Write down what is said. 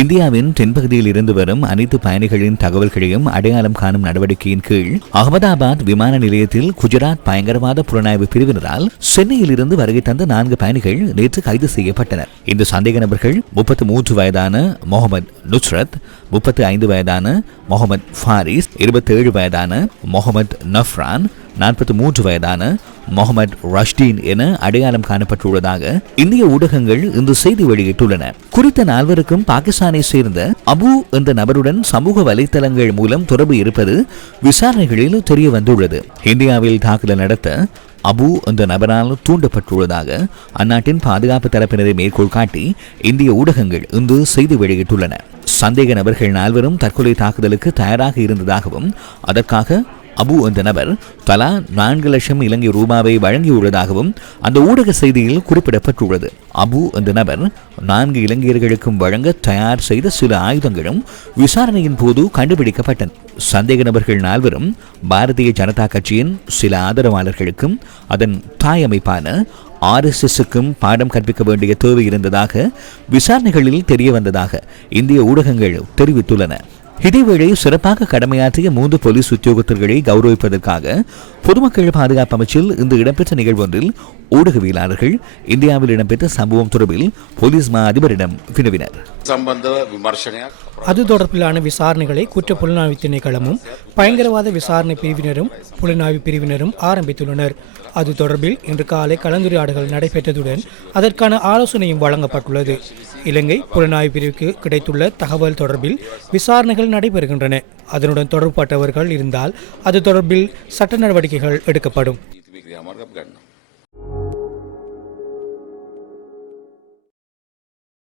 இந்தியாவின் தென்பகுதியில் இருந்து வரும் அனைத்து பயணிகளின் தகவல்களையும் அடையாளம் காணும் நடவடிக்கையின் கீழ் அகமதாபாத் விமான நிலையத்தில் குஜராத் பயங்கரவாத புலனாய்வு பிரிவினரால் சென்னையில் இருந்து வருகை தந்த நான்கு பயணிகள் நேற்று கைது செய்யப்பட்டனர். இந்த சந்தேக நபர்கள் முப்பத்து மூன்று வயதான முகமது நுஸ்ரத் முப்பத்து ஐந்து வயதான முகமது ஃபாரிஸ் இருபத்தேழு வயதான முகமது நஃப்ரான் நாற்பத்தி மூன்று வயதான முகமது ரஷ்டீன் என அடையாளம் காணப்பட்டுள்ளதாக இந்திய ஊடகங்கள் இன்று செய்தி வெளியிட்டுள்ளன. குறித்த நால்வருக்கும் பாகிஸ்தானை சேர்ந்த அபு என்ற நபருடன் சமூக வலைதளங்கள் மூலம் தொடர்பு இருப்பது விசாரணைகளில் தெரிய வந்துள்ளது இந்தியாவில் தாக்குதல் நடத்த அபு என்ற நபரால் தூண்டப்பட்டுள்ளதாக அந்நாட்டின் பாதுகாப்பு தரப்பினரை மேற்கோள் காட்டி இந்திய ஊடகங்கள் இன்று செய்தி வெளியிட்டுள்ளன. சந்தேக நபர்கள் நால்வரும் தற்கொலை தாக்குதலுக்கு தயாராக இருந்ததாகவும் அதற்காக அபு என்ற நபர் தலா நான்கு லட்சம் இலங்கை ரூபாவை வழங்கியுள்ளதாகவும் அந்த ஊடக செய்தியில் குறிப்பிடப்பட்டுள்ளது. அபு என்ற நபர் நான்கு இலங்கையர்களுக்கும் வழங்க தயார் செய்த சில ஆயுதங்களும் விசாரணையின் போது கண்டுபிடிக்கப்பட்டன. சந்தேக நபர்கள் நால்வரும் பாரதிய ஜனதா கட்சியின் சில ஆதரவாளர்களுக்கும் அதன் தாய் அமைப்பான ஆர்எஸ்எஸ்ஸுக்கும் பாடம் கற்பிக்க வேண்டிய தேவை இருந்ததாக விசாரணைகளில் தெரிய வந்ததாக இந்திய ஊடகங்கள் தெரிவித்துள்ளன. இதேவேளை சிறப்பாக கடமையாற்றிய மூன்று போலீஸ் உத்தியோகத்தர்களை கௌரவிப்பதற்காக பொதுமக்கள் பாதுகாப்பு அமைச்சில் இன்று இடம்பெற்ற நிகழ்வு ஒன்றில் ஊடகவியலாளர்கள் இந்தியாவில் இடம்பெற்ற சம்பவம் தொடர்பில் போலீஸ் மா அதிபரிடம் வினவினர். அது தொடர்பிலான விசாரணைகளை குற்ற புலனாய்வு திணைக்களமும் பயங்கரவாத விசாரணை பிரிவினரும் புலனாய்வு பிரிவினரும் ஆரம்பித்துள்ளனர். அது தொடர்பில் இன்று காலை கலந்துரையாடல்கள் நடைபெற்றதுடன் அதற்கான ஆலோசனையும் வழங்கப்பட்டுள்ளது. இலங்கை புலனாய்வு பிரிவுக்கு கிடைத்துள்ள தகவல் தொடர்பில் விசாரணைகள் நடைபெறுகின்றன. அதனுடன் தொடர்புபட்டவர்கள் இருந்தால் அது தொடர்பில் சட்ட நடவடிக்கைகள் எடுக்கப்படும்.